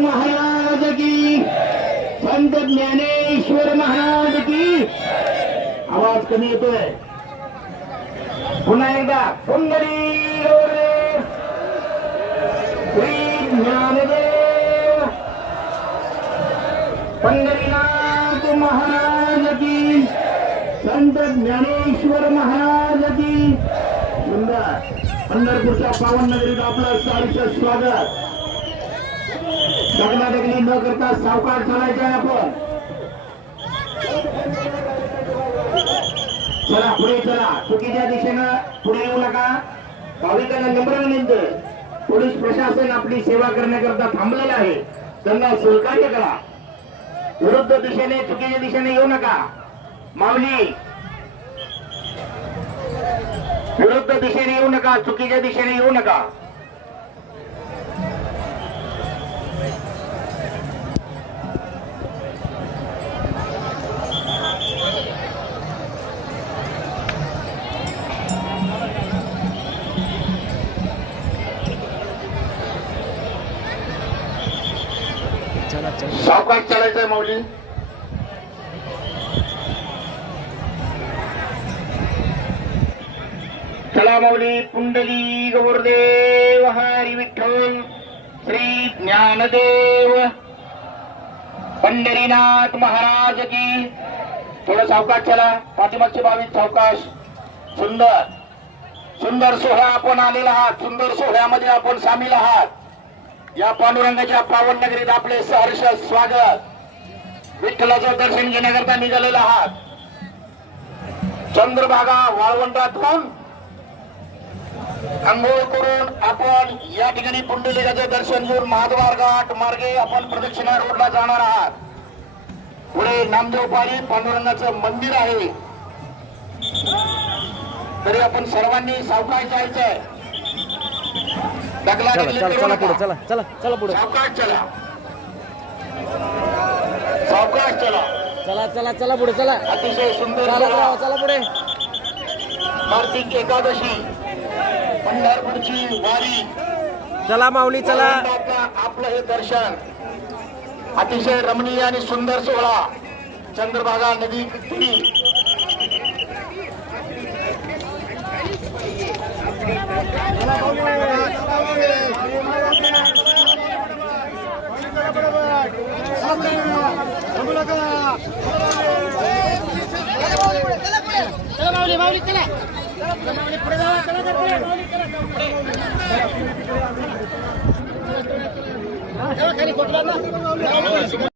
महाराज की, संत ज्ञानेश्वर महाराज की. आवाज कमी येतोय. पुन्हा एकदा पुंडरी गौरे श्री ज्ञानदेव पंढरीनाथ महाराज की, संत ज्ञानेश्वर महाराज की. सुंदर पंढरपूरच्या पावन नगरीत आपलं सहर्ष स्वागत. दगडादगडी न करता सावकाश चालायचं आहे आपण. चला पुढे चला. चुकीच्या दिशेनं पुढे येऊ नका. भाविकांना नम्र विनंती, पोलीस प्रशासन आपली सेवा करण्याकरता थांबलेलं आहे. त्यांना सहकार्य करा. विरुद्ध दिशेने चुकीच्या दिशेने येऊ नका. माऊली विरुद्ध दिशेने येऊ नका. चुकीच्या दिशेने येऊ नका. सावकाश चालायचंय माऊली. चला माऊली. पुंडली गौरदेव हरी विठ्ठल श्री ज्ञानदेव पंढरीनाथ महाराज की. थोडं सावकाश चला. पाठीमागचे 22 सावकाश. सुंदर सुंदर सोहळा आपण आलेला आहात. सुंदर सोहळ्यामध्ये आपण सामील आहात. या पांडुरंगाच्या पावन नगरीत आपले सहर्ष स्वागत. विठ्ठलाचं दर्शन घेण्याकरता निघालेला आहात. चंद्रभागा वाळवंटातून अंघोळ करून आपण या ठिकाणी पुंडलिकाचं दर्शन घेऊन महाद्वार घाट मार्गे आपण प्रदक्षिणा रोडला जाणार आहात. पुढे नामदेवपाळी पांडुरंगाचं मंदिर आहे. तरी आपण सर्वांनी सावकाश जायचंय. चला पुढे. चला चला चला पुढे. सावकाश चला. सावकाश चला. चला चला चला पुढे. चला. अतिशय सुंदर चला चला पुढे. कार्तिक एकादशी पंढरपूरची वारी. चला माऊली चला. आपलं हे दर्शन अतिशय रमणीय आणि सुंदर सोहळा. चंद्रभागा नदी किनारी. चला